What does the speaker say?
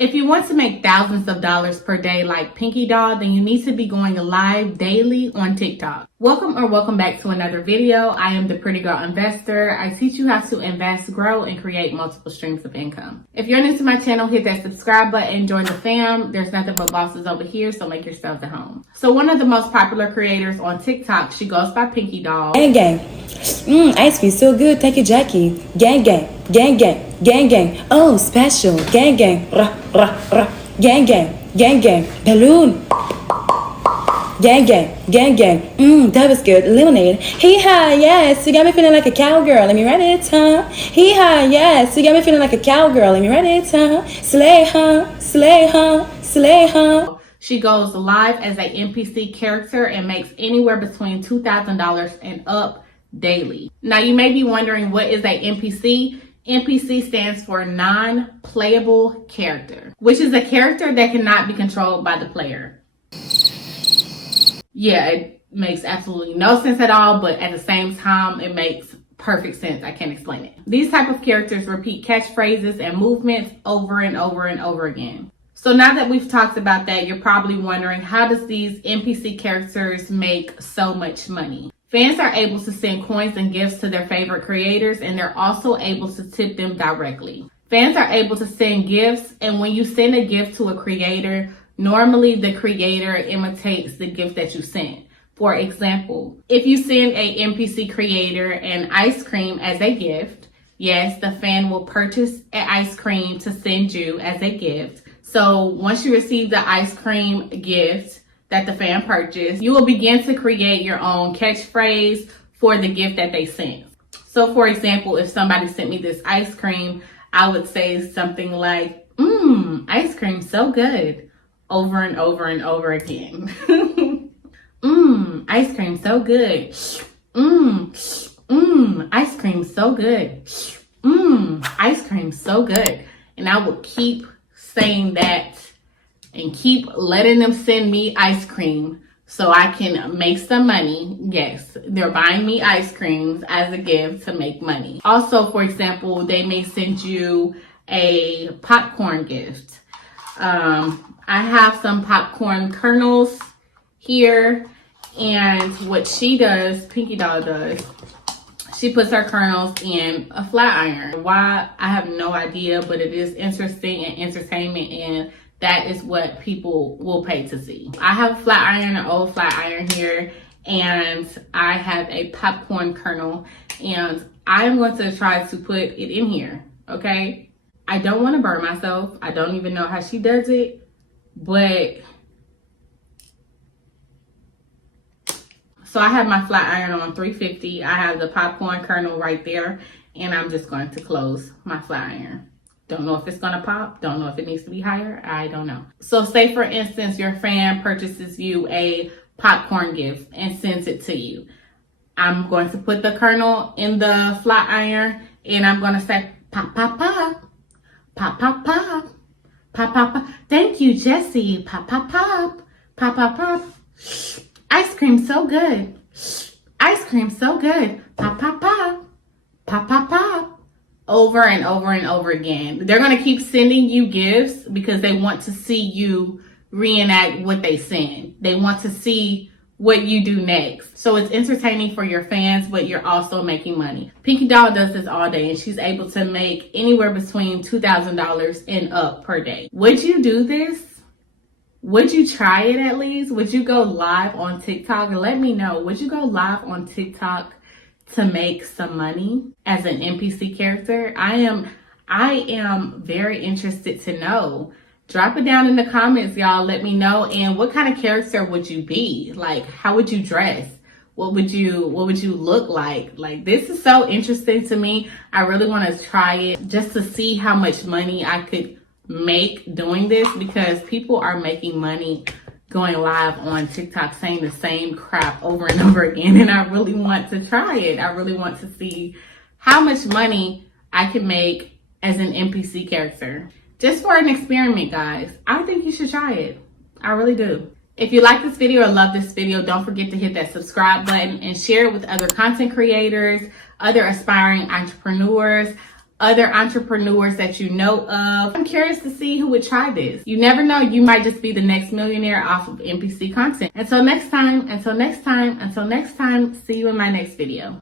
If you want to make thousands of dollars per day like Pinky Doll, then you need to be going live daily on TikTok. Welcome back to another video. I am the Pretty Girl Investor. I teach you how to invest, grow, and create multiple streams of income. If you're new to my channel, hit that subscribe button, join the fam. There's nothing but bosses over here, so make yourselves at home. So one of the most popular creators on TikTok, she goes by Pinky Doll. Gang gang. Ice cream so good, take it Jackie. Gang gang. Gang gang. Gang gang. Oh, special. Gang gang. Rah, rah, rah. Gang gang. Gang gang. Balloon. Gang gang. Gang gang. That was good. Lemonade. Hee-haw, yes. You got me feeling like a cowgirl. Let me write it, huh? Hee-haw, yes. You got me feeling like a cowgirl. Let me write it, huh? Slay, huh? Slay, huh? Slay, huh? She goes live as a NPC character and makes anywhere between $2,000 and up daily. Now you may be wondering, what is a NPC? NPC stands for non-playable character, which is a character that cannot be controlled by the player. Yeah, it makes absolutely no sense at all, but at the same time, it makes perfect sense. I can't explain it. These type of characters repeat catchphrases and movements over and over and over again. So now that we've talked about that, you're probably wondering, how does these NPC characters make so much money? Fans are able to send coins and gifts to their favorite creators, and they're also able to tip them directly. Fans are able to send gifts, and when you send a gift to a creator, normally the creator imitates the gift that you sent. For example, if you send a NPC creator an ice cream as a gift, yes, the fan will purchase an ice cream to send you as a gift. So once you receive the ice cream gift that the fan purchased, you will begin to create your own catchphrase for the gift that they sent. So for example, if somebody sent me this ice cream, I would say something like, ice cream so good, over and over and over again. Ice cream so good. Ice cream so good. Ice cream so good. And I will keep saying that and keep letting them send me ice cream so I can make some money. Yes, they're buying me ice creams as a gift to make money. Also, for example, they may send you a popcorn gift. I have some popcorn kernels here, and what she does, Pinky Doll does, she puts her kernels in a flat iron. Why? I have no idea, but it is interesting and entertainment, and that is what people will pay to see. I have a flat iron, an old flat iron here, and I have a popcorn kernel, and I'm going to try to put it in here, okay? I don't want to burn myself. I don't even know how she does it, but so I have my flat iron on 350. I have the popcorn kernel right there, and I'm just going to close my flat iron. Don't know if it's gonna pop. Don't know if it needs to be higher. I don't know. So say for instance, your fan purchases you a popcorn gift and sends it to you. I'm going to put the kernel in the flat iron, and I'm gonna say pop, pop, pop, pop, pop, pop, pop, pop, pop. Thank you, Jessie. Pop, pop, pop, pop, pop, pop. Ice cream so good. Ice cream so good. Pop, pop, pop, pop, pop, pop. Over and over and over again. They're going to keep sending you gifts because they want to see you reenact what they send. They want to see what you do next. So it's entertaining for your fans, but you're also making money. Pinky Doll does this all day, and she's able to make anywhere between $2,000 and up per day. Would you do this? Would you try it at least? Would you go live on TikTok? Let me know. Would you go live on TikTok to make some money as an NPC character? I am very interested to know. Drop it down in the comments, y'all. Let me know. And what kind of character would you be? Like, how would you dress? What would you look like? Like, this is so interesting to me. I really want to try it just to see how much money I could make doing this, because people are making money going live on TikTok saying the same crap over and over again, and I really want to try it. I really want to see how much money I can make as an NPC character. Just for an experiment, guys. I think you should try it. I really do. If you like this video or love this video, don't forget to hit that subscribe button and share it with other content creators, other aspiring entrepreneurs. other entrepreneurs that you know of. I'm curious to see who would try this. You never know, you might just be the next millionaire off of NPC content. Until next time, see you in my next video.